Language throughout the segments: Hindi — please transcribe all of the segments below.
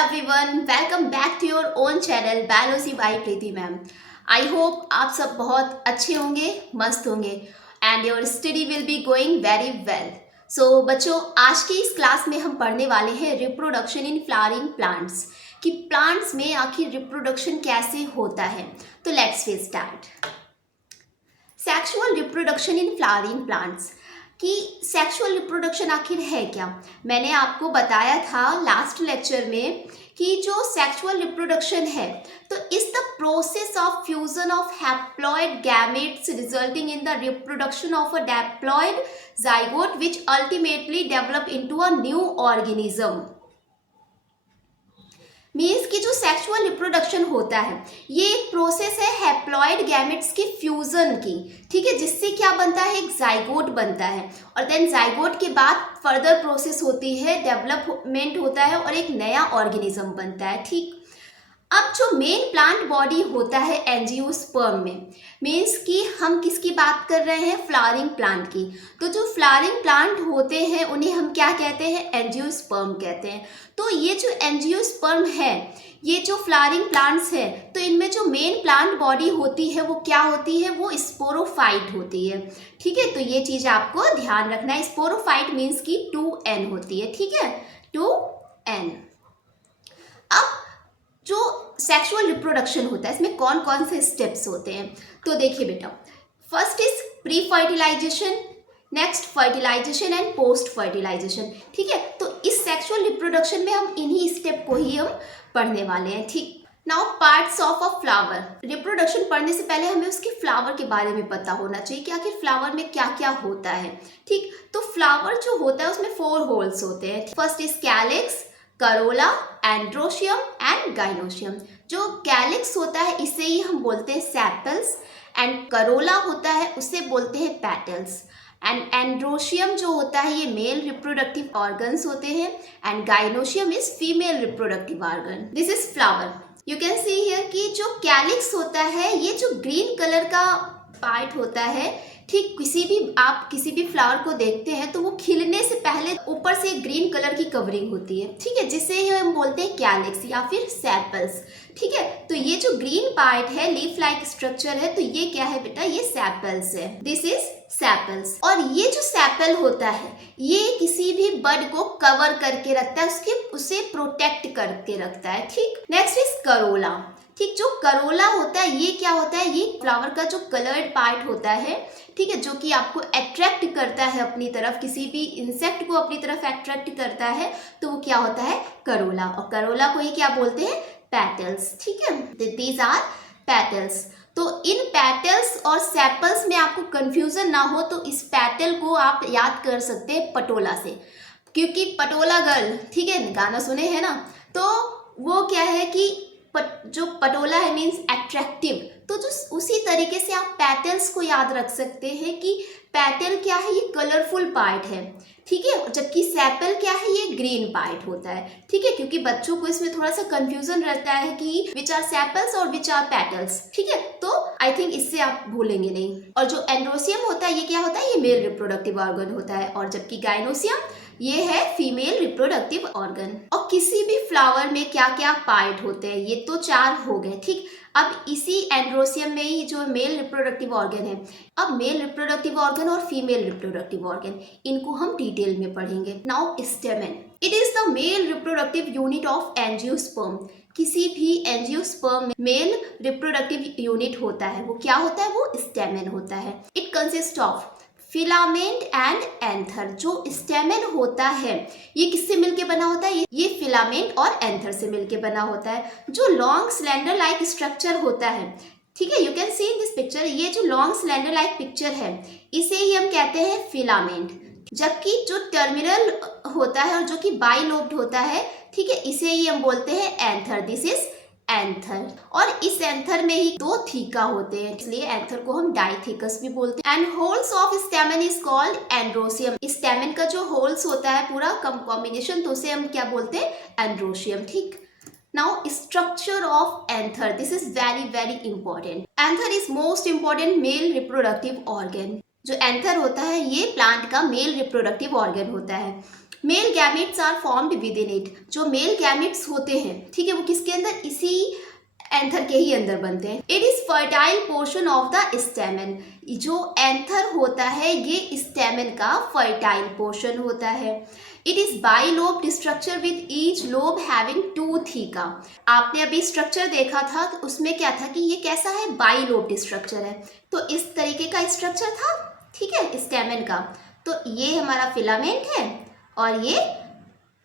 everyone, welcome back to your own channel biology by Preeti ma'am. I hope आप सब बहुत अच्छे होंगे, मस्त होंगे and your study will be going very well. So बच्चों, आज की इस क्लास में हम पढ़ने वाले हैं रिप्रोडक्शन इन फ्लावरिंग प्लांट्स, कि प्लांट्स में आखिर रिप्रोडक्शन कैसे होता है। तो let's we start. Sexual reproduction in flowering plants, कि सेक्सुअल रिप्रोडक्शन आखिर है क्या। मैंने आपको बताया था लास्ट लेक्चर में कि जो सेक्सुअल रिप्रोडक्शन है तो is the process of fusion of haploid gametes resulting in the reproduction of a diploid zygote which ultimately develop into a new organism. Means कि जो सेक्सुअल रिप्रोडक्शन होता है ये एक प्रोसेस है हैप्लॉइड गैमेट्स के फ्यूजन की, ठीक है, जिससे क्या बनता है, एक जाइगोट बनता है और देन जाइगोट के बाद फर्दर प्रोसेस होती है, डेवलपमेंट होता है और एक नया ऑर्गेनिज्म बनता है। ठीक, अब जो मेन प्लांट बॉडी होता है एंजियोस्पर्म में, मीन्स कि हम किसकी बात कर रहे हैं, फ्लावरिंग प्लांट की। तो जो फ्लावरिंग प्लांट होते हैं उन्हें हम क्या कहते हैं, एंजियोस्पर्म कहते हैं। तो ये जो एंजियोस्पर्म है, ये जो फ्लावरिंग प्लांट्स है, तो इनमें जो मेन प्लांट बॉडी होती है वो क्या होती है, वो स्पोरोफाइट होती है। ठीक है, तो ये चीज़ आपको ध्यान रखना है। स्पोरोफाइट मीन्स की 2n होती है, ठीक है, 2n। अब जो सेक्सुअल रिप्रोडक्शन होता है इसमें कौन कौन से स्टेप्स होते हैं, तो देखिए बेटा, first is pre fertilisation, next fertilisation and post fertilisation. ठीक है, तो इस सेक्सुअल रिप्रोडक्शन में हम इन्हीं स्टेप को ही हम पढ़ने वाले हैं। ठीक, now parts of a flower. Reproduction पढ़ने से पहले हमें उसके फ्लावर के बारे में पता होना चाहिए कि आखिर फ्लावर में क्या क्या होता है। ठीक, तो फ्लावर जो होता है उसमें 4 होल्स होते हैं। First is calyx, Corolla, androecium and gynoecium. जो कैलिक्स होता है इसे ही हम बोलते हैं सेपल्स, एंड करोला होता है उसे बोलते हैं पेटल्स, एंड एंड्रोशियम जो होता है ये मेल रिप्रोडक्टिव ऑर्गन्स होते हैं, and gynoecium is female reproductive organ. This is flower. You can see here कि जो कैलिक्स होता है ये जो ग्रीन कलर का पार्ट होता है, ठीक, आप किसी भी फ्लावर को देखते हैं तो वो खिलने से पहले ऊपर से ग्रीन कलर की कवरिंग होती है, ठीक है, जिसे हम बोलते हैं कैलिक्स या फिर सेपल्स। ठीक है, तो ये जो ग्रीन पार्ट है, लीफ लाइक स्ट्रक्चर है, तो ये क्या है बेटा, ये सेपल्स है। This is sepals. और ये जो सेपल होता है ये किसी भी बड को कवर करके रखता है, उसे प्रोटेक्ट करके रखता है। ठीक, नेक्स्ट इज करोला। ठीक, जो करोला होता है ये क्या होता है, ये फ्लावर का जो कलर्ड पार्ट होता है, ठीक है, जो कि आपको अट्रैक्ट करता है अपनी तरफ, किसी भी इंसेक्ट को अपनी तरफ अट्रैक्ट करता है, तो वो क्या होता है, करोला। और करोला को ही क्या बोलते हैं, पेटल्स। ठीक है, दीज आर पेटल्स। तो इन पेटल्स और सेपल्स में आपको कंफ्यूजन ना हो तो इस पेटल को आप याद कर सकते हैं पटोला से, क्योंकि पटोला गर्ल, ठीक है, गाना सुने हैं ना, तो वो क्या है कि जो पटोला है मीन्स अट्रैक्टिव, तो जो उसी तरीके से आप पेटल्स को याद रख सकते हैं कि पेटल क्या है, ये कलरफुल पार्ट है, ठीक है, जबकि सेपल क्या है, ये ग्रीन पार्ट होता है। ठीक है, क्योंकि बच्चों को इसमें थोड़ा सा कंफ्यूजन रहता है कि विच आर सेपल्स और विच आर पेटल्स। ठीक है, तो आई थिंक इससे आप भूलेंगे नहीं। और जो एंड्रोसियम होता है ये क्या होता है, ये मेल रिप्रोडक्टिव ऑर्गन होता है, और जबकि गाइनोसियम ये है फीमेल रिप्रोडक्टिव ऑर्गन। और किसी भी फ्लावर में क्या क्या पार्ट होते हैं, ये तो 4 हो गए। ठीक, अब इसी एंड्रोसियम में ही जो मेल रिप्रोडक्टिव ऑर्गन है, अब मेल रिप्रोडक्टिव ऑर्गन और फीमेल रिप्रोडक्टिव ऑर्गन, इनको हम डिटेल में पढ़ेंगे। Now stamen, it is the male reproductive unit of angiosperm. किसी भी एंजियोस्पर्म में मेल रिप्रोडक्टिव यूनिट होता है, वो क्या होता है, वो स्टेमेन होता है। It consist of filament and anther. जो स्टेमेन होता है ये किससे मिलके बना होता है, ये फिलामेंट और एंथर से मिलके बना होता है। जो लॉन्ग सिलेंडर लाइक स्ट्रक्चर होता है, ठीक है, you can see in this picture, ये जो लॉन्ग सिलेंडर लाइक पिक्चर है इसे ही हम कहते हैं फिलामेंट, जबकि जो टर्मिनल होता है और जो कि बाइलोब्ड होता है, ठीक है, इसे ही हम बोलते हैं एंथर। This is anther. और इस एंथर में ही 2 थीका होते हैं, इसलिए एंथर को हम डाइथिकस भी बोलते हैं। And holes of स्टेमन is called androecium. स्टेमन का जो होल्स होता है पूरा कॉम्बिनेशन, तो उसे हम क्या बोलते हैं, एंड्रोशियम। ठीक, now structure of anther, this is very very important. Anther is most important male reproductive organ. जो एंथर होता है ये प्लांट का मेल रिप्रोडक्टिव ऑर्गन होता है। Male gametes are formed within it. जो मेल गैमेट्स होते हैं, ठीक है, वो किसके अंदर, इसी एंथर के ही अंदर बनते हैं। It is fertile portion of the स्टेमन। जो एंथर होता है ये स्टेमन का फर्टाइल पोर्शन होता है। It is bilobed structure with each lobe having 2 theca. आपने अभी स्ट्रक्चर देखा था तो उसमें क्या था कि ये कैसा है, बाइलोब्ड स्ट्रक्चर है। तो इस तरीके का स्ट्रक्चर था, ठीक है, स्टेमन का। तो ये हमारा फिलामेंट है और ये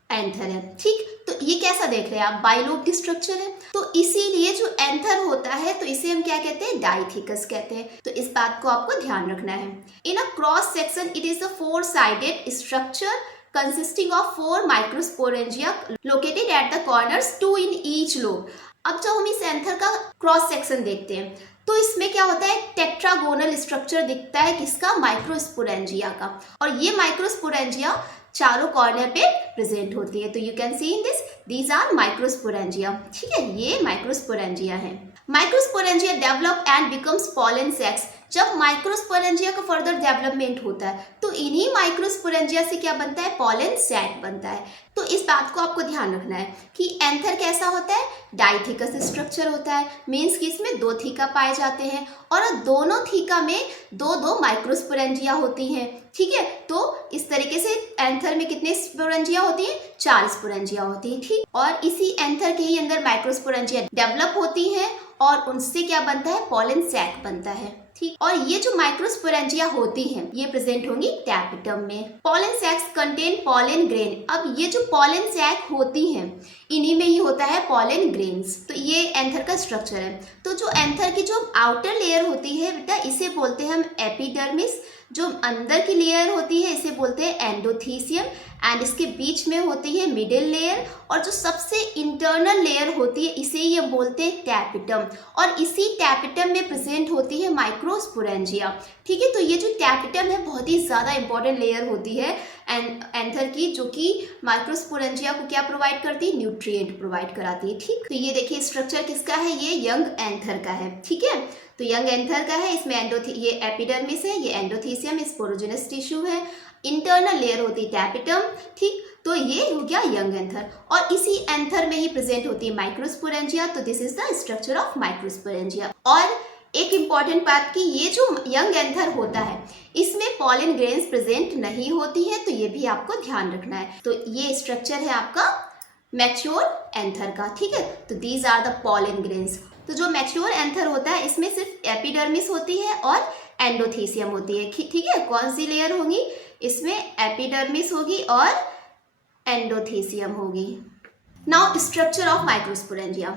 एंथर है, ठीक। तो ये कैसा देख रहे हैं आप, बाइलोब्ड स्ट्रक्चर है। तो इसीलिए जो एंथर होता है तो इसे हम क्या कहते हैं, डाइथिकस कहते हैं। तो इस बात को आपको ध्यान रखना है। In a cross section it is a 4-sided structure consisting of 4 microsporangia located at the corners, 2 in each lobe। अब जब हम इस एंथर का क्रॉस सेक्शन देखते हैं तो इसमें क्या होता है, टेट्रागोनल स्ट्रक्चर दिखता है, किसका, माइक्रोस्पोरेंजिया का। और ये माइक्रोस्पोरेंजिया चारों कॉर्नर पे प्रेजेंट होती है। तो you can see in this, these are microsporangia, ठीक है, ये माइक्रोस्पोरेंजिया है। Microsporangia develop and becomes pollen sacs. जब माइक्रोस्पोरेंजिया का फर्दर डेवलपमेंट होता है तो इन्हीं माइक्रोस्पोरेंजिया से क्या बनता है, पॉलन सैक बनता है। तो इस बात को आपको ध्यान रखना है कि एंथर कैसा होता है, डाइथिकस स्ट्रक्चर होता है। मीन्स कि इसमें 2 थीका पाए जाते हैं और दोनों थीका में 2-2 माइक्रोस्पोरेंजिया होती हैं, ठीक है। तो इस तरीके से एंथर में कितने स्पोरेंजिया होती हैं, 4 स्पोरेंजिया होती हैं, ठीक। और इसी एंथर के ही अंदर माइक्रोस्पोरेंजिया डेवलप होती हैं और उनसे क्या बनता है, पॉलन सैक बनता है, ठीक। और ये जो माइक्रोस्पोरेंजिया होती हैं ये प्रेजेंट होंगी टैपिटम में। Pollen sacs contain pollen grain. अब ये जो पॉलन सैक होती हैं इन्हीं में ही होता है पॉलन ग्रेन्स। तो ये एंथर का स्ट्रक्चर है। तो जो एंथर की जो आउटर लेयर होती है बेटा, इसे बोलते हैं हम एपिडर्मिस। जो अंदर की लेयर होती है इसे बोलते हैं एंडोथीसियम एंड इसके बीच में होती है मिडिल लेयर और जो सबसे इंटरनल लेयर होती है इसे ये बोलते हैं टैपिटम और इसी टैपिटम में प्रेजेंट होती है माइक्रोस्पोरेंजिया, ठीक है। तो ये जो टैपिटम है बहुत ही ज़्यादा इंपॉर्टेंट लेयर होती है एंथर की, जो कि माइक्रोस्पोरेंजिया को क्या प्रोवाइड करती है, न्यूट्रिएंट प्रोवाइड कराती है, ठीक। तो ये देखिए स्ट्रक्चर किसका है, ये यंग एंथर का है, ठीक है। तो यंग एंथर का है, इसमें ये एपिडर्मिस है, ये एंडोथीसियम स्पोरोजेनस टिश्यू है, इंटरनल लेयर होती है टैपिटम, ठीक। तो ये हो गया यंग एंथर और इसी एंथर में ही प्रेजेंट होती है माइक्रोस्पोरेंजिया। तो this is the structure of microsporangia. और एक इम्पॉर्टेंट बात कि ये जो यंग एंथर होता है इसमें पॉलन ग्रेन्स प्रेजेंट नहीं होती है, तो ये भी आपको ध्यान रखना है। तो ये स्ट्रक्चर है आपका मैच्योर एंथर का, ठीक है। तो these are the pollen grains. तो जो मैच्योर एंथर होता है इसमें सिर्फ एपिडर्मिस होती है और एंडोथीसियम होती है, ठीक है। कौन सी लेयर होगी, इसमें एपिडर्मिस होगी और एंडोथीसियम होगी। Now structure of microsporangia.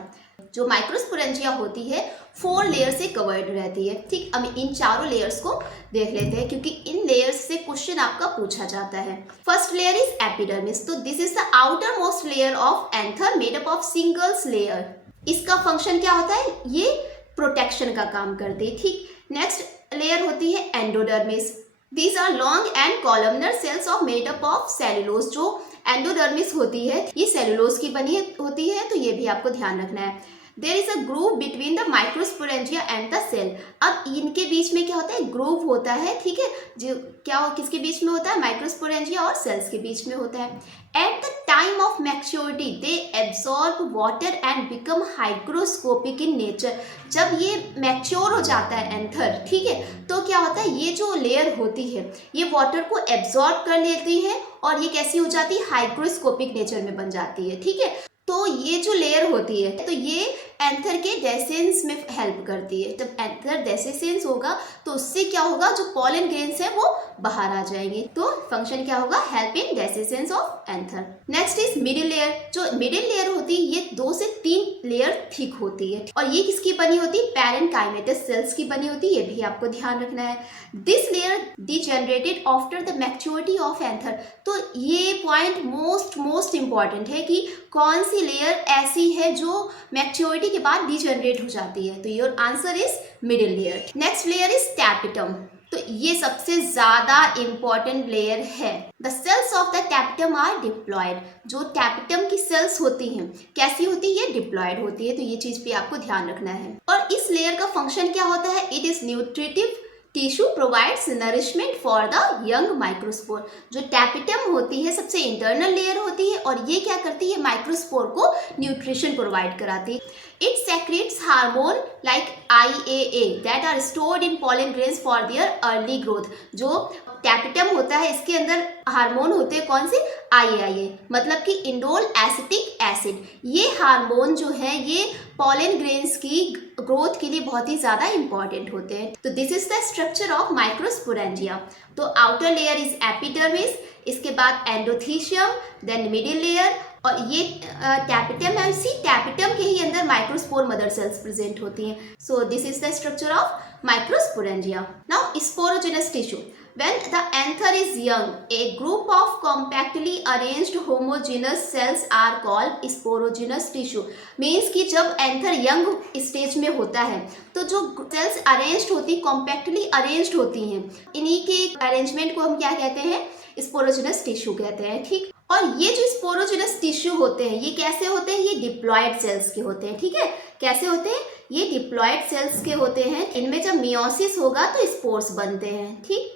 जो माइक्रोस्पोरेंजिया होती है 4 लेयर से कवर्ड रहती है, ठीक। अब इन चारों लेयर्स को देख लेते हैं क्योंकि इन लेयर्स से क्वेश्चन आपका पूछा जाता है। First layer is epidermis. तो this is the outer most layer of anther made up of singles layer. इसका फंक्शन क्या होता है, ये प्रोटेक्शन का काम करती है, ठीक। नेक्स्ट लेयर होती है endodermis. These are long and columnar cells of made up of cellulose. जो एंडोडर्मिस होती है ये सेलुलोज की बनी होती है, तो ये भी आपको ध्यान रखना है। There is a groove between the microsporangia and the cell. अब इनके बीच में क्या होता है, ग्रूव होता है, ठीक है। जो क्या किसके बीच में होता है, माइक्रोस्पोरेंजिया और सेल्स के बीच में होता है। At the time of maturity they absorb water and become hygroscopic in nature. जब ये मैच्योर हो जाता है एंथर, ठीक है, तो क्या होता है, ये जो लेयर होती है ये वाटर को एब्जॉर्ब कर लेती है और ये कैसी हो जाती है, हाइग्रोस्कोपिक नेचर में बन जाती है, ठीक है। तो ये जो लेयर होती है तो ये एंथर के डेसेंस में हेल्प करती है। जब एंथर डेसेंस होगा तो उससे क्या होगा, जो पॉलन ग्रेन्स है वो बाहर आ जाएंगे। तो फंक्शन क्या होगा, help in dehiscence of anther. Next is middle layer. जो मिडिल लेयर होती है ये 2 से 3 लेयर थिक होती है और ये किसकी बनी होती है, पैरेन्काइमेटस सेल्स की बनी होती है, ये भी आपको ध्यान रखना है। This layer degenerated after the maturity of anther. तो ये पॉइंट मोस्ट इंपॉर्टेंट है कि कौन सी लेयर ऐसी है जो मैच्योरिटी के बाद डिजेनरेट हो जाती है। तो your answer is middle layer. Next layer is tapetum. तो ये सबसे ज्यादा इंपॉर्टेंट लेयर है। The cells of the tapetum are diploid. जो टैपिटम की सेल्स होती हैं कैसी होती है, डिप्लॉयड होती है। तो ये चीज भी आपको ध्यान रखना है। और इस लेयर का फंक्शन क्या होता है, it is nutritive tissue provides nourishment for the young microspore. जो टैपिटम होती है सबसे इंटरनल लेयर होती है और ये क्या करती है, माइक्रोस्पोर को न्यूट्रिशन प्रोवाइड कराती है। It secretes hormone like IAA that are stored in pollen grains for their early growth. जो टैपिटम होता है इसके अंदर हार्मोन होते हैं कौन से, IAA, मतलब कि इंडोल एसिटिक एसिड। ये हार्मोन जो है ये पॉलन ग्रेन्स की ग्रोथ के लिए बहुत ही ज़्यादा इंपॉर्टेंट होते हैं। तो this is the structure of microsporangia. तो आउटर लेयर इज एपिडर्मिस, इसके बाद एंडोथीशियम, देन मिडिल लेयर, और ये टैपिटम है। इसी टैपिटम के ही अंदर माइक्रोस्पोर मदर सेल्स प्रेजेंट होती हैं। So this is the structure of microsporangia. Now sporogenous tissue. When the anther is young, a group of compactly arranged homogeneous cells are called sporogenous tissue. Means कि जब एंथर यंग स्टेज में होता है तो जो सेल्स अरेंज्ड होती, कॉम्पैक्टली अरेंज्ड होती हैं, इन्हीं के अरेंजमेंट को हम क्या कहते हैं, स्पोरोजेनस टिश्यू कहते हैं। ठीक, और ये जो स्पोरोजेनस टिश्यू होते हैं ये कैसे होते हैं, ये डिप्लॉयड सेल्स के होते हैं। ठीक है, कैसे होते हैं, ये डिप्लॉयड सेल्स के होते हैं। इनमें जब मियोसिस होगा तो स्पोर्स बनते हैं। ठीक,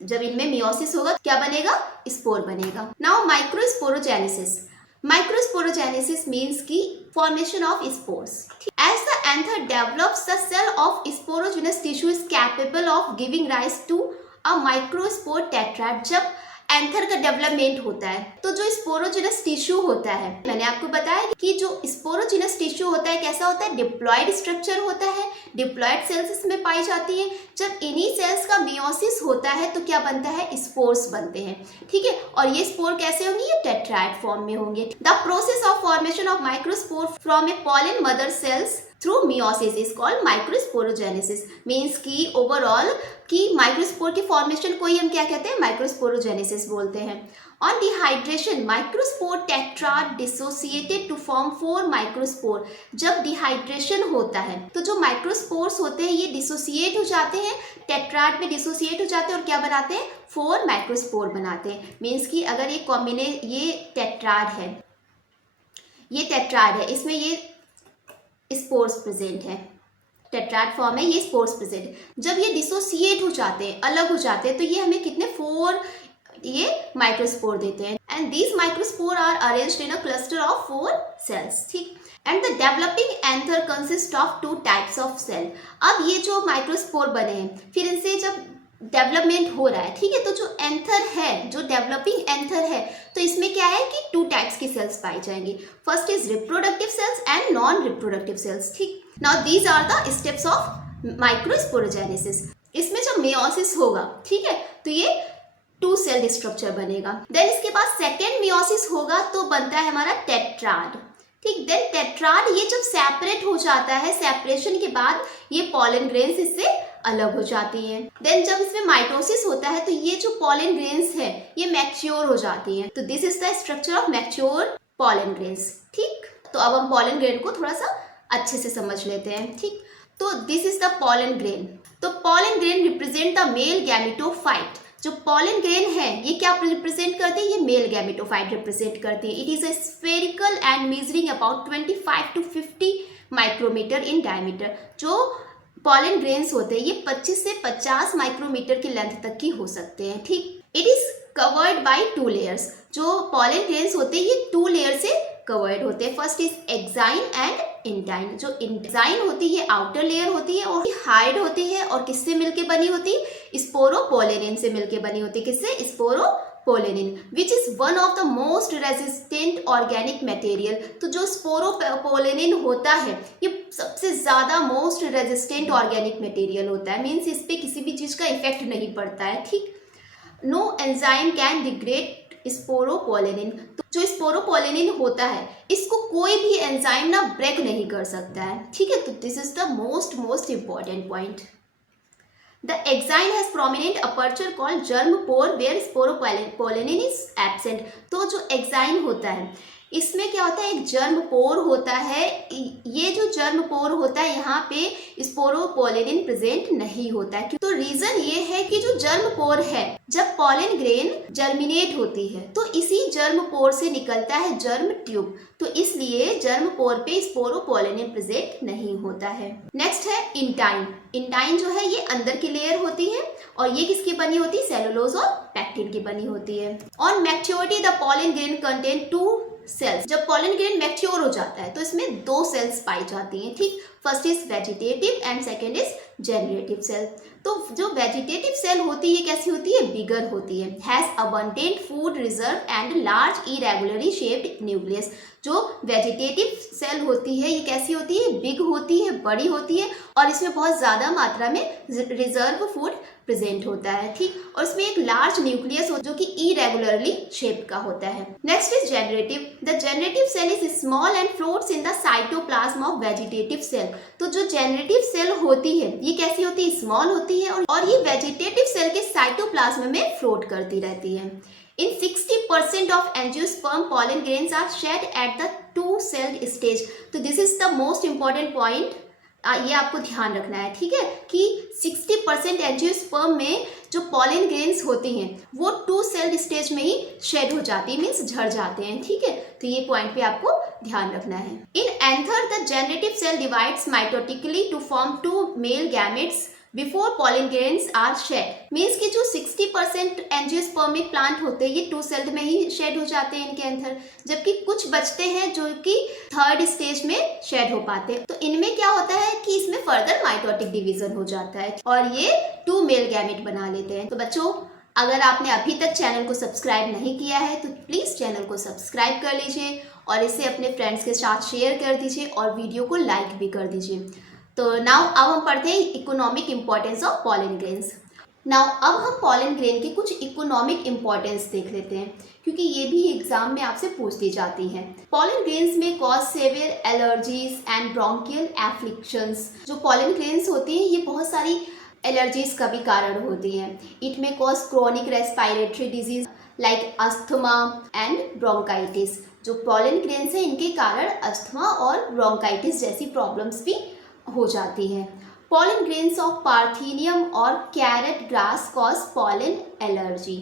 जब इनमें मियोसिस होगा क्या बनेगा, स्पोर बनेगा। Now microsporogenesis. माइक्रोस्पोरोजेनेसिस मीन्स की formation of spores. As the anther develops the cell of sporogenous tissue is capable of giving rise to a microspore tetrad. जब एंथर का डेवलपमेंट होता है तो जो स्पोरोजेनस टिश्यू होता है, मैंने आपको बताया कि जो स्पोरोजेनस टिश्यू होता है कैसा होता है, डिप्लॉयड स्ट्रक्चर होता है, डिप्लॉयड सेल्स इसमें पाई जाती हैं। जब इन्हीं सेल्स का मियोसिस होता है तो क्या बनता है, स्पोर्स बनते हैं। ठीक है, और ये स्पोर कैसे होंगे, ये टेट्राइड फॉर्म में होंगे। The process of formation of microspore from a pollen mother cells through meiosis is called microsporogenesis. Means की ओवरऑल कि माइक्रोस्पोर की फॉर्मेशन को ही हम क्या कहते हैं, माइक्रोस्पोरोजेनेसिस बोलते हैं। On dehydration microspore tetrad dissociated to form 4 microspore. जब डिहाइड्रेशन होता है तो जो माइक्रोस्पोर्स होते हैं ये डिसोसिएट हो जाते हैं, टेट्राड में डिसोसिएट हो जाते हैं और क्या बनाते हैं, 4 माइक्रोस्पोर बनाते हैं। मीन्स कि अगर ये टेट्राड है, ये टेट्राड है, इसमें ये स्पोर्स प्रेजेंट है, टेट्राड फॉर्म है, ये स्पोर्स प्रेजेंट। जब ये डिसोसिएट हो जाते हैं, अलग हो जाते हैं, तो ये हमें कितने 4 ये माइक्रोस्पोर देते हैं। And these microspore are arranged in a cluster of 4 cells. ठीक, and the developing anther consist of 2 types of cell. अब ये जो माइक्रोस्पोर बने हैं, फिर इनसे जब डेवलपमेंट हो रहा है, ठीक है, तो जो एंथर है, जो डेवलपिंग एंथर है, तो इसमें क्या है कि 2 टाइप्स की सेल्स पाई जाएंगी। First is reproductive cells and non reproductive cells. ठीक, now these are the steps of microsporogenesis. इसमें जब मियोसिस होगा, ठीक है, तो ये 2 सेल स्ट्रक्चर बनेगा। देन इसके बाद सेकेंड मियोसिस होगा तो बनता है हमारा टेट्राड। ठीक, देन टेट्राड ये जब सेपरेट हो जाता है, सेपरेशन के बाद ये पॉलन ग्रेन्स इससे अलग हो जाती हैं। देन जब इसमें माइटोसिस होता है तो ये जो पॉलन ग्रेन्स है ये मैच्योर हो जाती हैं। तो this is the structure of mature pollen grains. ठीक, तो अब हम पॉलन ग्रेन को थोड़ा सा अच्छे से समझ लेते हैं। ठीक, तो this is the pollen grain. तो pollen grain represent the male gametophyte. जो पॉलन ग्रेन है ये क्या रिप्रेजेंट करती है, ये मेल गैमेटोफाइट रिप्रेजेंट करती है। It is a spherical and measuring about 25 to 50 micrometre in diameter. जो पॉलन ग्रेन्स होते हैं ये 25 से 50 माइक्रोमीटर की लेंथ तक की हो सकते हैं। ठीक, it is covered by 2 layers. जो पॉलन ग्रेन्स होते हैं ये 2 लेयर से कवर्ड होते हैं। First is exine and intine. जो इंटाइन होती है आउटर लेयर होती है और हाइड होती है और किससे मिलके बनी होती है, स्पोरोपोलेनिन से मिलके बनी होती है। किससे, sporopollenin, which is one of the most resistant organic material. तो जो स्पोरोपोलेनिन होता है ये सबसे ज्यादा मोस्ट रेजिस्टेंट ऑर्गेनिक मटेरियल होता है। मीन्स इस पे किसी भी चीज का इफेक्ट नहीं पड़ता है। ठीक, no enzyme can degrade sporopollenin. तो जो स्पोरोपोलेनिन होता है इसको कोई भी एंजाइम ना ब्रेक नहीं कर सकता है। ठीक है, तो this is the most important point. The exine has prominent aperture called germ pore where sporopollenin is absent. तो जो exine होता है इसमें क्या होता है, एक जर्म पोर होता है। ये जो जर्म पोर होता है यहाँ पे स्पोरोपोलेनिन प्रेजेंट नहीं होता है। तो रीजन ये है कि जो जर्म पोर है, जब पॉलन ग्रेन जर्मिनेट होती है तो इसी जर्म पोर से निकलता है जर्म ट्यूब, तो इसलिए जर्म पोर पे स्पोरोपोलेनिन प्रेजेंट नहीं होता है। नेक्स्ट है इंटाइन। इंटाइन जो है ये अंदर की लेयर होती है और ये किसकी बनी होती है, सेलुलोज और पैक्टिन की बनी होती है। On maturity the pollen grain contain 2 cells. जब पॉलन ग्रेन मैच्योर हो जाता है तो इसमें 2 सेल्स पाई जाती हैं, ठीक। First is vegetative and second is generative cell. तो जो वेजिटेटिव सेल होती है कैसी होती है, बिगर होती है, has abundant food reserve and large irregularly shaped nucleus. जो वेजिटेटिव सेल होती है ये कैसी होती है, बिग होती है, बड़ी होती है और इसमें बहुत ज़्यादा मात्रा में रिजर्व फूड प्रेजेंट होता है, ठीक। और इसमें एक लार्ज न्यूक्लियस हो जो कि इरेगुलरली शेप का होता है। Next is generative. The generative cell is small and floats in the cytoplasm of vegetative cell. तो जो जेनरेटिव सेल होती है ये कैसी होती है, स्मॉल होती है और ये वेजिटेटिव सेल के साइटोप्लाज्म में फ्लोट करती रहती है। In 60% of angiosperm, pollen grains are shed at the 2-celled stage. तो this is the most important point. ये आपको ध्यान रखना है, ठीक है, कि 60% एंजियोस्पर्म में जो पॉलन ग्रेन्स होती हैं वो 2-celled स्टेज में ही शेड हो जाती है, मीन्स झड़ जाते हैं, ठीक है। तो ये पॉइंट पे आपको ध्यान रखना है। In anther the generative cell divides mitotically to form 2 male gametes before pollen grains are shed. Means कि जो 60% एंजियोस्पर्मिक प्लांट होते हैं ये 2-celled में ही शेड हो जाते हैं इनके एंथर, जबकि कुछ बचते हैं जो कि 3rd स्टेज में शेड हो पाते हैं। तो इनमें क्या होता है कि इसमें फर्दर माइटोटिक डिवीजन हो जाता है और ये 2 मेल गैमेट बना लेते हैं। तो बच्चों, अगर आपने अभी तक चैनल को सब्सक्राइब नहीं किया है तो प्लीज़ चैनल को सब्सक्राइब कर लीजिए और इसे अपने फ्रेंड्स के साथ शेयर कर दीजिए और वीडियो को लाइक भी कर दीजिए। तो नाउ अब हम पढ़ते हैं economic importance of pollen grains. Now अब हम पॉलन ग्रेन के कुछ इकोनॉमिक इम्पोर्टेंस देख लेते हैं क्योंकि ये भी एग्जाम में आपसे पूछती जाती हैं। Pollen grains may cause severe allergies and bronchial afflictions. जो पॉलन ग्रेन्स होती हैं ये बहुत सारी एलर्जीज का भी कारण होती हैं। इट में cause chronic respiratory disease like asthma and bronchitis. जो पॉलन ग्रेन्स हैं इनके कारण अस्थमा और ब्रोंकाइटिस जैसी प्रॉब्लम्स भी हो जाती है। पॉलन ग्रेन्स ऑफ पार्थेनियम और carrot grass cause pollen allergy.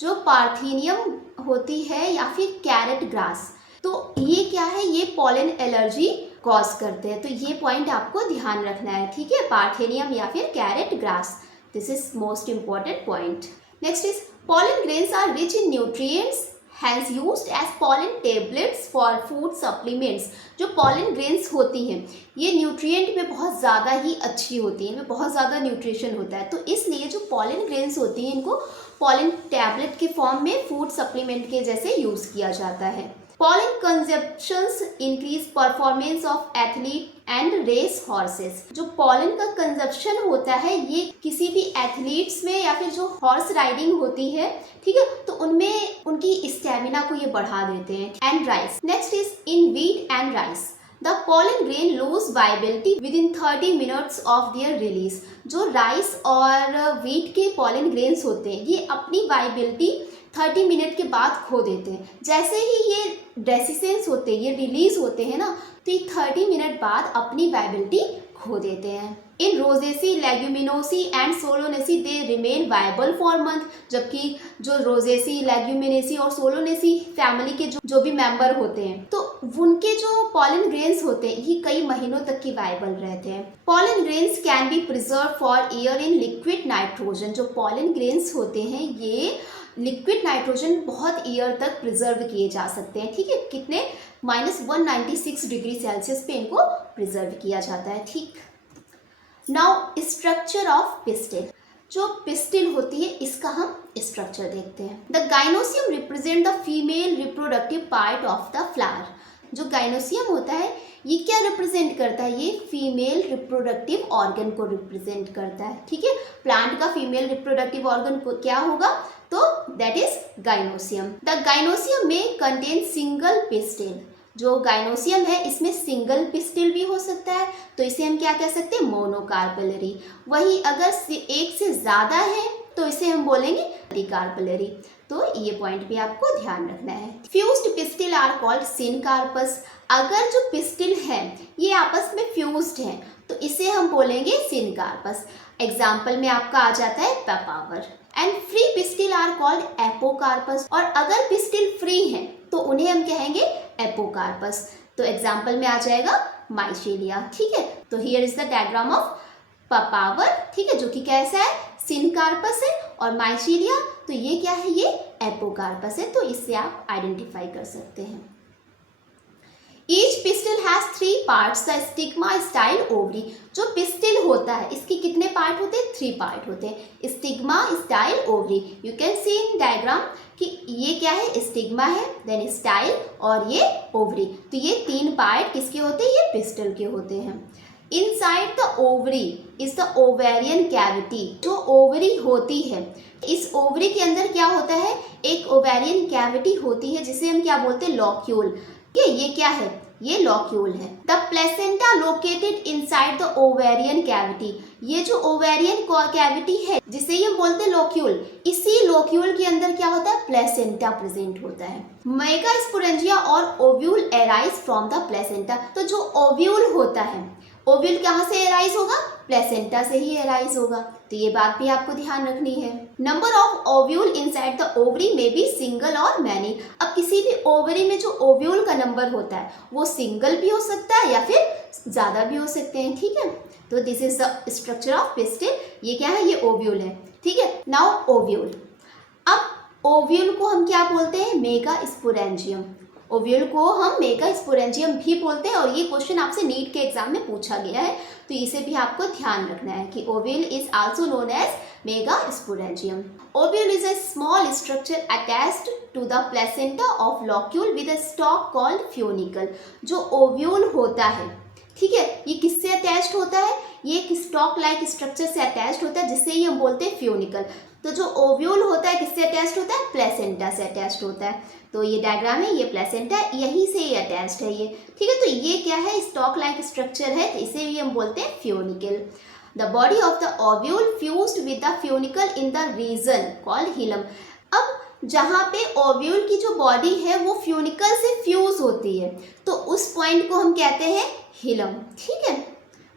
जो पार्थेनियम होती है या फिर कैरेट ग्रास, तो ये क्या है, ये पॉलन एलर्जी कॉज करते हैं। तो ये पॉइंट आपको ध्यान रखना है, ठीक है, पार्थेनियम या फिर carrot grass, this is most important point. Next is pollen grains are rich in nutrients has used as pollen tablets for food supplements. जो पॉलन ग्रेन्स होती हैं ये न्यूट्रिएंट में बहुत ज़्यादा ही अच्छी होती हैं, इनमें बहुत ज़्यादा न्यूट्रिशन होता है, तो इसलिए जो पॉलन ग्रेन्स होती हैं इनको पॉलन टैबलेट के फॉर्म में फूड सप्लीमेंट के जैसे यूज़ किया जाता है। Pollen consumptions increase performance of athlete and race horses. जो पॉलन का कंजप्शन होता है ये किसी भी एथलीट्स में या फिर जो हॉर्स राइडिंग होती है, ठीक है, तो उनमें उनकी स्टेमिना को ये बढ़ा देते हैं। And rice. Next is in wheat and rice the pollen grain lose viability within 30 minutes of their release. जो राइस और व्हीट के पॉलन ग्रेन्स होते हैं ये अपनी वाइबिलिटी 30 मिनट के बाद खो देते हैं। जैसे ही ये डेसिसेंस होते हैं, ये रिलीज होते हैं ना, तो ये 30 मिनट बाद अपनी वाइबिलिटी खो देते हैं। In Rosaceae, Leguminosae and Solanaceae they remain viable for month. जबकि जो रोजेसी, लेग्यूमिनेसी और सोलोनेसी फैमिली के जो भी मेंबर होते हैं तो उनके जो पॉलन ग्रेन्स होते हैं ये कई महीनों तक की वायबल रहते हैं। Pollen grains can be preserve for year in liquid nitrogen. जो पॉलन ग्रेन्स होते हैं ये लिक्विड नाइट्रोजन बहुत ईयर तक प्रिजर्व किए जा सकते हैं, ठीक है, कितने -196 डिग्री सेल्सियस पे इनको प्रिजर्व किया जाता है, ठीक। Now structure of pistil. जो पिस्टिल होती है इसका हम स्ट्रक्चर देखते हैं। The gynoecium represent the female reproductive part of the flower. जो गाइनोसियम होता है ये क्या रिप्रेजेंट करता है, ये फीमेल रिप्रोडक्टिव ऑर्गन को रिप्रेजेंट करता है, ठीक है। प्लांट का फीमेल रिप्रोडक्टिव ऑर्गन क्या होगा, तो that is gynoecium. The gynoecium में कंटेन सिंगल पिस्टिल। जो गाइनोसियम है इसमें सिंगल पिस्टिल भी हो सकता है, तो इसे हम क्या कह सकते हैं, मोनोकार्पेलरी। वही अगर एक से ज़्यादा है तो इसे हम बोलेंगे ट्रिकार्पेलरी। तो ये पॉइंट भी आपको ध्यान रखना है। Fused pistil are called syncarpous. अगर जो पिस्टिल है ये आपस में फ्यूज्ड है तो इसे हम बोलेंगे सिनकार्पस। एग्जाम्पल में आपका आ जाता है papaver. And free pistil are called apocarpous. और अगर पिस्टिल फ्री है तो उन्हें हम कहेंगे एपोकार्पस। तो एग्जाम्पल में आ जाएगा माइशेलिया। ठीक है, तो here is the diagram of papaver, ठीक है, जो कि कैसा है, सिनकार्पस है। और माइशेलिया तो ये क्या है, ये एपोकार्पस है। तो इससे आप आइडेंटिफाई कर सकते हैं। Each pistil has 3 parts, the stigma, style, ovary। जो पिस्टिल होता है इसके कितने पार्ट होते हैं, 3 पार्ट होते हैं, stigma, style, ovary. You can see in diagram कि ये क्या है, स्टिग्मा है, देन स्टाइल और ये ओवरी। तो ये 3 पार्ट किसके होते हैं, ये पिस्टिल के होते हैं। Inside the ovary is the ovarian cavity. जो ओवरी होती है, इस ओवरी के अंदर क्या होता है, एक ओवेरियन कैविटी होती है जिसे हम क्या बोलते हैं, लॉक्यूल। ये क्या है, ये लॉक्यूल है। The placenta located inside the ovarian cavity. ये जो ओवेरियन कैविटी है जिसे ये बोलते हैं लॉक्यूल, इसी लॉक्यूल के अंदर क्या होता है, प्लेसेंटा प्रेजेंट होता है। मेगास्पोरेंजिया और ovule arise from the placenta. तो जो ओव्यूल होता है, ओव्यूल कहाँ से एराइज होगा, प्लेसेंटा से ही एराइज होगा। तो ये बात भी आपको ध्यान रखनी है। Number of ovule inside the ovary में बी सिंगल और मैनी। अब किसी भी ओवरी में जो ओव्यूल का नंबर होता है वो सिंगल भी हो सकता है या फिर ज्यादा भी हो सकते हैं। ठीक है, तो this is the structure of pistil. ये क्या है, ये ओव्यूल है। ठीक है, नाउ ओव्यूल। अब ओव्यूल को हम क्या बोलते हैं, मेगास्पोरेंजियम। ओव्यूल को हम मेगास्पोरेंजियम भी बोलते हैं। और ये क्वेश्चन आपसे नीट के एग्जाम में पूछा गया है, तो इसे भी आपको ध्यान रखना है कि ovule is also known as megasporangium. Ovule is a small structure attached to the placenta of locule with a stalk called funicle. जो ओव्यूल होता है, ठीक है, ये किससे अटैच्ड होता है, ये एक स्टॉक लाइक स्ट्रक्चर से अटैच्ड होता है जिससे ही हम बोलते हैं फ्यूनिकल। तो जो ओव्यूल होता है किससे अटैच्ड होता है, प्लेसेंटा से अटैच्ड होता है। तो ये डायग्राम है, ये प्लेसेंटा यहीं से ही अटैच्ड है ये। ठीक है, तो ये क्या है, स्टॉक लाइक स्ट्रक्चर है, तो इसे भी हम बोलते हैं funicle. The body of the ovule fused with the funicle in the region called hilum. अब जहाँ पे ओव्यूल की जो बॉडी है वो फ्यूनिकल से फ्यूज होती है तो उस पॉइंट को हम कहते हैं हिलम। ठीक है,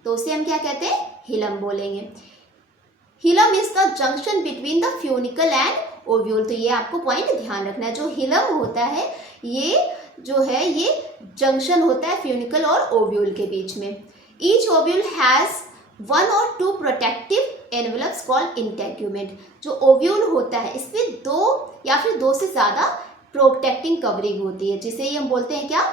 तो उसे हम क्या कहते हैं, हिलम बोलेंगे। Hilum is the junction between the funicle and ovule. तो ये आपको पॉइंट ध्यान रखना है, जो हिलम होता है ये जो है ये जंक्शन होता है फ्यूनिकल और ओव्यूल के बीच में। Each ovule has 1 or 2 protective envelopes called integument. जो ओव्यूल होता है इसमें 2 या फिर 2 से ज़्यादा प्रोटेक्टिंग कवरिंग होती है जिसे हम बोलते हैं क्या,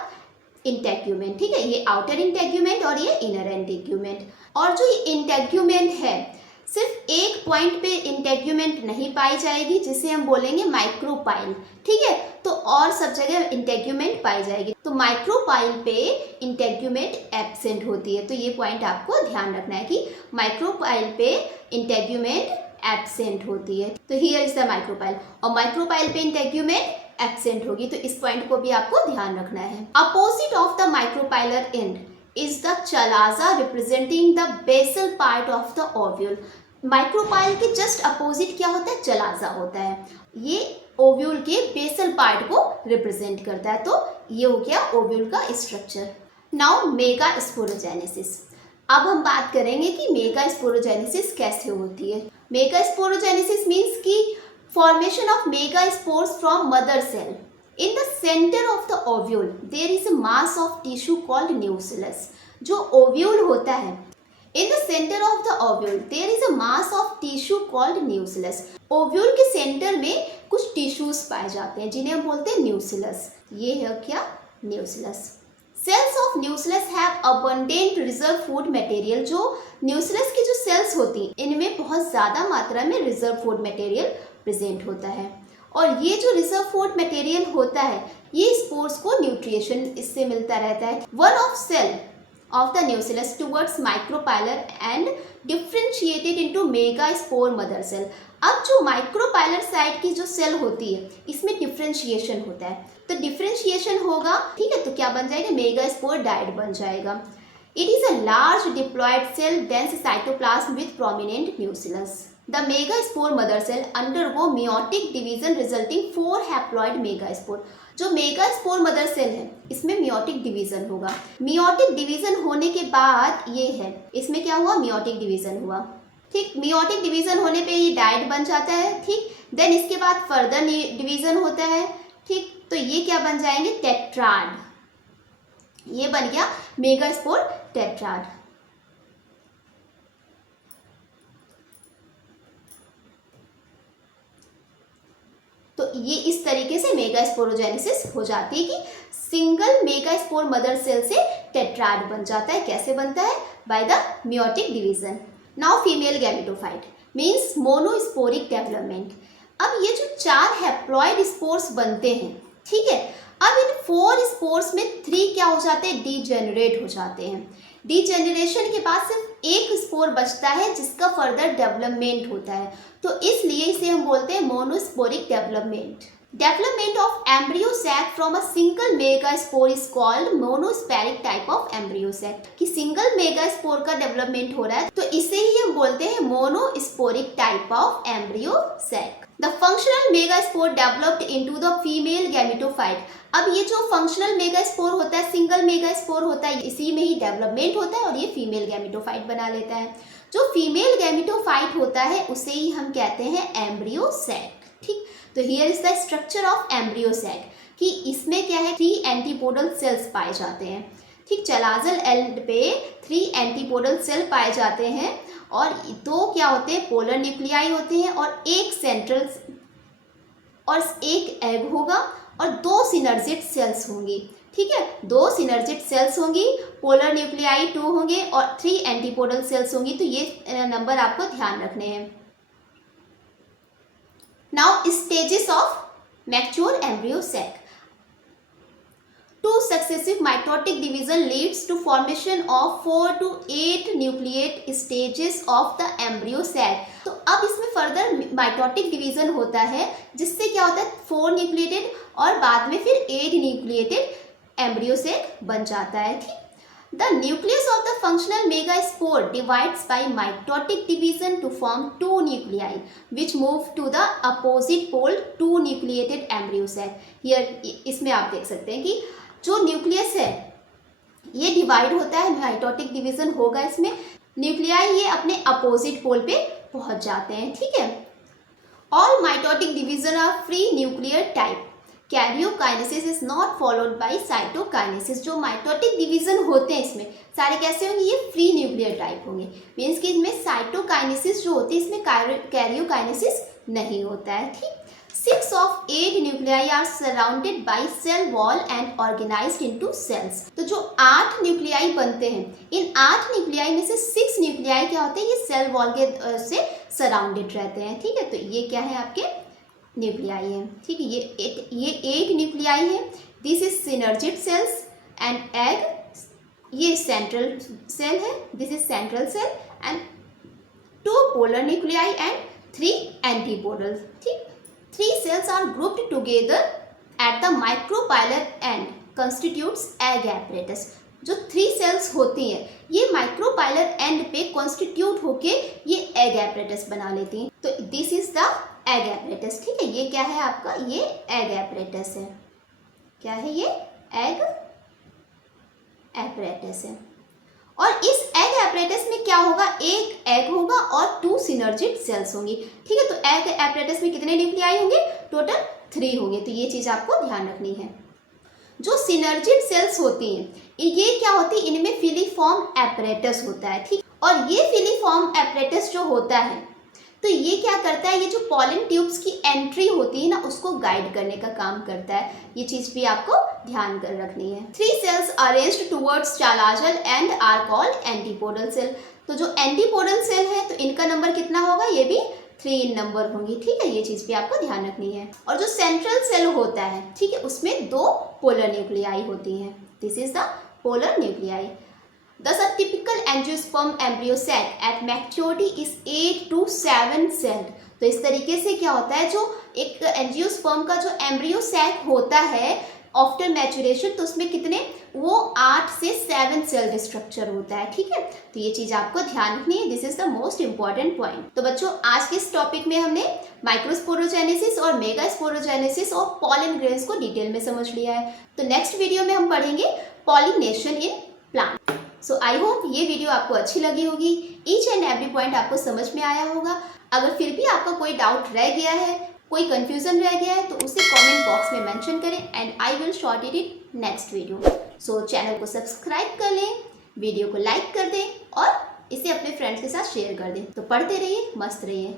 इंटेग्यूमेंट। ठीक है, ये आउटर इंटेग्यूमेंट और ये इनर इंटेग्यूमेंट। और जो ये इंटेग्यूमेंट है सिर्फ एक पॉइंट पे इंटेग्यूमेंट नहीं पाई जाएगी जिसे हम बोलेंगे माइक्रोपाइल। ठीक है, तो और सब जगह इंटेग्यूमेंट पाई जाएगी। तो माइक्रोपाइल पे इंटेग्यूमेंट एब्सेंट होती है। तो ये पॉइंट आपको ध्यान रखना है कि माइक्रोपाइल पे इंटेग्यूमेंट एब्सेंट होती है। तो हियर इज द माइक्रोपाइल, और माइक्रोपाइल पे इंटेग्यूमेंट एब्सेंट होगी। तो इस पॉइंट को भी आपको ध्यान रखना है। Opposite of the micropylar and is the chalaza representing the basal part of the ovule। Micropyle के जस्ट अपोजिट क्या होता है, चलाजा होता है। ये ओव्यूल के बेसल पार्ट को रिप्रेजेंट करता है। तो ये हो गया ओव्यूल का स्ट्रक्चर। Now megasporogenesis. अब हम बात करेंगे कि मेगास्पोरोजेनेसिस कैसे होती है। मेगास्पोरोजेनेसिस मीन्स कि formation of megaspores from mother cell. In the center of the ovule there is a mass of tissue called nucellus। जो ovule होता है, in the center of the ovule there is a mass of tissue called nucellus। ovule के सेंटर में कुछ टिश्यूज पाए जाते हैं जिन्हें हम बोलते हैं न्यूसिलस। ये है क्या, nucellus. Cells of nucellus have abundant reserve food material. जो न्यूसिलस की जो सेल्स होती हैं इनमें बहुत ज़्यादा मात्रा में रिजर्व फूड मटेरियल प्रेजेंट होता है। और ये जो रिजर्व फूड मटेरियल होता है ये स्पोर्स को न्यूट्रिशन इससे मिलता रहता है। One of cell of the nucellus towards micropylar end differentiated into megaspore mother cell. अब जो माइक्रोपाइलर साइड की जो सेल होती है इसमें डिफ्रेंशिएशन होता है। तो डिफ्रेंशिएशन होगा, ठीक है, तो क्या बन जाएगा, मेगास्पोर डाइड बन जाएगा। It is a large diploid cell dense cytoplasm with prominent nucellus. The megaspore mother cell undergo meiotic division resulting 4 haploid megaspore. जो मेगास्पोर मदर सेल है इसमें मियोटिक डिवीजन होगा। मियोटिक डिवीजन होने के बाद ये है, इसमें क्या हुआ, मियोटिक डिवीजन हुआ। ठीक, मियोटिक डिवीजन होने पे ये डाइड बन जाता है। ठीक, देन इसके बाद फर्दर डिवीजन होता है। ठीक, तो ये क्या बन जाएंगे, टेट्राड। ये बन गया मेगास्पोर टेट्राड। तो ये इस तरीके से मेगास्पोरोजेनेसिस हो जाती है कि सिंगल मेगास्पोर मदर सेल से टेट्राड बन जाता है। कैसे बनता है, by the meiotic division. Now female gametophyte means monosporic development. अब ये जो 4 हैप्लॉइड स्पोर्स बनते हैं, ठीक है, अब इन 4 स्पोर्स में 3 क्या हो जाते हैं, डीजेनरेट हो जाते हैं। डीजेनरेशन के बाद सिर्फ एक स्पोर बचता है जिसका फर्दर डेवलपमेंट होता है, तो इसलिए इसे हम बोलते हैं monosporic development. Development of embryo sac from a single megaspore is called monosporic type of embryo sac. कि सिंगल मेगास्पोर का डेवलपमेंट हो रहा है तो इसे ही हम बोलते हैं monosporic type of embryo sac. The functional megaspore developed into the female gametophyte. अब ये जो फंक्शनल मेगास्पोर होता है, सिंगल मेगास्पोर होता है, इसी में ही डेवलपमेंट होता है और ये फीमेल गैमेटोफाइट बना लेता है। जो फीमेल गैमेटोफाइट होता है उसे ही हम कहते हैं एम्ब्रियो सैक। ठीक, तो here is the structure of embryo sac कि इसमें क्या है, 3 एंटीपोडल सेल्स पाए जाते हैं। ठीक, चलाजल एंड पे 3 एंटीपोडल सेल पाए जाते हैं और 2 क्या होते हैं, पोलर न्यूक्लियाई होते हैं और एक सेंट्रल और एक एग होगा और 2 सिनर्जिड सेल्स होंगी। ठीक है, 2 सिनर्जिड सेल्स होंगी, पोलर न्यूक्लियाई 2 होंगे और 3 एंटीपोडल सेल्स होंगी। तो ये नंबर आपको ध्यान रखने हैं। Now stages of mature embryo sac. 2 successive mitotic division leads to formation of 4 to 8 nucleate stages of the embryo sac। तो अब इसमें फर्दर माइटोटिक डिवीजन होता है जिससे क्या होता है, 4 न्यूक्लिएटेड और बाद में फिर 8 न्यूक्लिएटेड एम्ब्रियो सैक बन जाता है। ठीक, the nucleus of the functional megaspore divides by mitotic division to form 2 nuclei which move to the opposite pole 2 nucleated embryo sac. Here इसमें आप देख सकते हैं कि जो न्यूक्लियस है ये डिवाइड होता है, माइटोटिक डिवीजन होगा इसमें, न्यूक्लियाई ये अपने अपोजिट पोल पे पहुंच जाते हैं। ठीक है, all mitotic division are free nuclear type. Karyokinesis is not followed by cytokinesis. जो माइटोटिक डिवीजन होते हैं इसमें सारे कैसे होंगे, ये फ्री न्यूक्लियर टाइप होंगे। मीन्स कि इसमें साइटोकाइनेसिस जो होती है इसमें कैरियोकाइनेसिस नहीं होता है। ठीक, 6 of 8 nuclei are surrounded by cell wall and organized into cells। तो जो 8 न्यूक्लियाई बनते हैं, इन 8 न्यूक्लियाई में से 6 न्यूक्लियाई क्या होते हैं, ये सेल वॉल के से सराउंडेड रहते हैं। ठीक है, तो ये क्या है, आपके न्यूक्लियाई है। ठीक है, ये 8 न्यूक्लियाई है। This is synergid cells and egg, ये सेंट्रल सेल है, this is central cell and 2 polar nuclei and 3 antipodal. ठीक, 3 cells are grouped together at the micropylar end constitutes egg apparatus। जो 3 cells होती हैं ये माइक्रोपाइलर एंड पे कॉन्स्टिट्यूट होके ये एग एपरेटस बना लेती हैं। तो this is the egg apparatus. ठीक है, ये क्या है आपका, ये एग एपरेटस है। क्या है ये, एग एपरेटस है। और इस एग एपरेटस में क्या होगा, एक एग होगा और 2 सिनर्जिड सेल्स होंगी। ठीक है, तो एग एपरेटस में कितने न्यूक्लियाई होंगे, टोटल 3 होंगे। तो ये चीज़ आपको ध्यान रखनी है। जो सिनर्जिड सेल्स होती हैं ये क्या होती है, इनमें फिलीफॉर्म एपरेटस होता है। ठीक, और ये फिलीफॉर्म एपरेटस जो होता है तो ये क्या करता है, ये जो पॉलन ट्यूब्स की एंट्री होती है ना उसको गाइड करने का काम करता है। ये चीज़ भी आपको ध्यान कर रखनी है। 3 cells arranged towards chalazal and are called antipodal cell. तो जो एंटीपोडल सेल है तो इनका नंबर कितना होगा, ये भी 3 नंबर होंगी। ठीक है, ये चीज़ भी आपको ध्यान रखनी है। और जो सेंट्रल सेल होता है, ठीक है, उसमें 2 पोलर न्यूक्लियाई होती हैं। This is the polar nuclei. Thus, a typical angiosperm embryo sac at maturity is 8 to 7 celled। तो इस तरीके से क्या होता है, जो एक एंजियोस्पर्म का जो एम्ब्रियो सैक होता है आफ्टर मैचुरेशन तो उसमें कितने, वो 8 से 7 सेल स्ट्रक्चर होता है, ठीक है। तो ये चीज आपको ध्यान रखनी है, this is the most important point. तो बच्चों आज के इस टॉपिक में हमने माइक्रोस्पोरोजेनेसिस और मेगास्पोरोजेनेसिस और पॉलन ग्रेन्स को डिटेल में समझ लिया है। तो नेक्स्ट वीडियो में हम पढ़ेंगे pollination in plant. So I hope ये वीडियो आपको अच्छी लगी होगी, ईच एंड एवरी पॉइंट आपको समझ में आया होगा। अगर फिर भी आपका कोई डाउट रह गया है, कोई कंफ्यूजन रह गया है, तो उसे कमेंट बॉक्स में मेंशन करें and I will short it next video. So channel को सब्सक्राइब कर लें, वीडियो को लाइक कर दें और इसे अपने फ्रेंड्स के साथ शेयर कर दें। तो पढ़ते रहिए, मस्त रहिए।